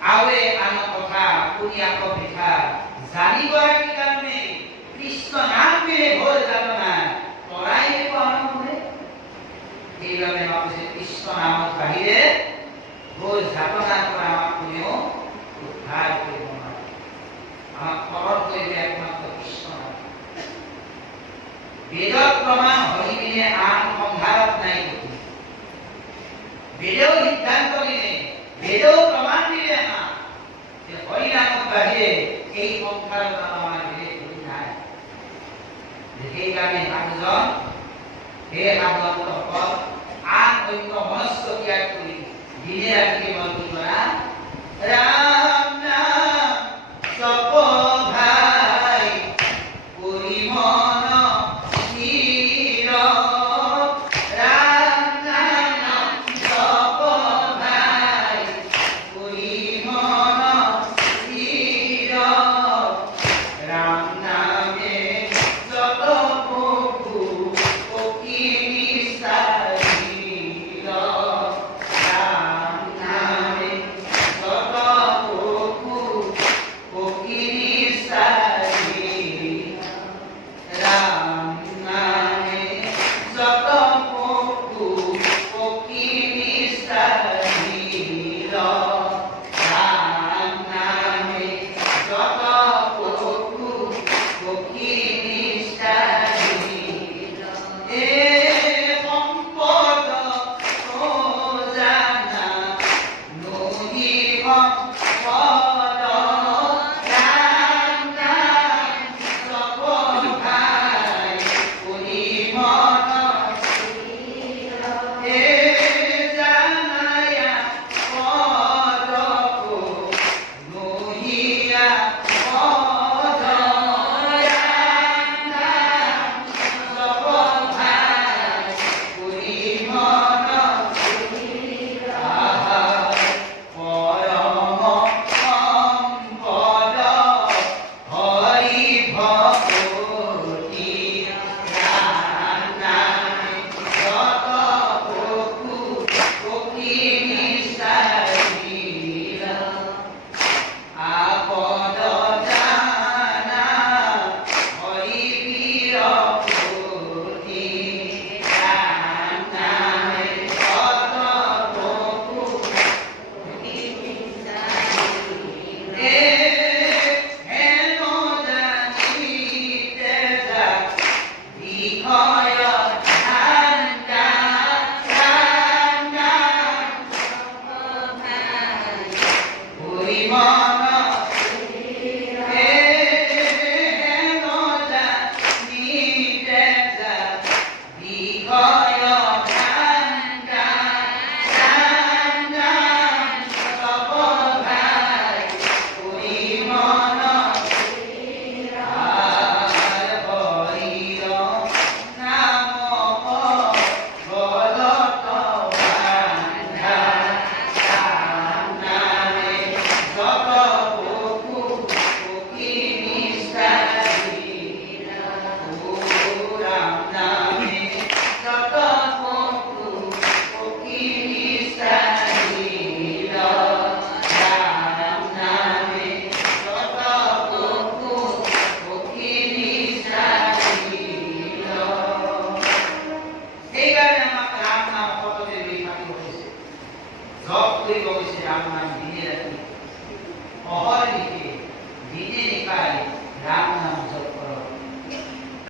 আৱে আন কথা শুনি আকৌ পিঠা জানিবৰ কাৰণে কৃষ্ণ নাম বিনে ভোল যাতনা তৰাই কোৱা নমনে এইভাবে ভাবিছে কৃষ্ণ নামত বাহিৰে ভোল যাতনাৰ পৰা আমাক কোনেও উদ্ধাৰ কৰিব নোৱাৰে। আমাক পৰত কৰিলে একমাত্ৰ কৃষ্ণ নাম। বেদত প্ৰমাণ হৈ পিনে আন সংসাৰত নাই গতি। বেদেও সিদ্ধান্ত দিলে, বেদেও প্ৰমাণ দিলে আমাক যে হৰি নামত বাহিৰে এই সংসাৰত আমাৰ বেলেগ গতি নাই। সেইকাৰণে সাধুজন সেই সাধুসকল আন অন্য মনস্ক ত্যাগ কৰি দিনে ৰাতি কেৱল কি কৰা ৰাম নাম জপ ভাই কৰি মন স্থিৰ ৰাম নাম জপ ভাই কৰি মন স্থিৰ ৰাম নামে যত প্ৰভু পকি নিস্তাৰিল ৰাম নামে যত প্ৰভু পকি নিস্তাৰিল ৰাম নামে যত প্ৰভু পকি নিস্তাৰিল ৰাম নামে যত প্ৰভু পকি নিস্তাৰিল এ সম্পদ খজানা নহিব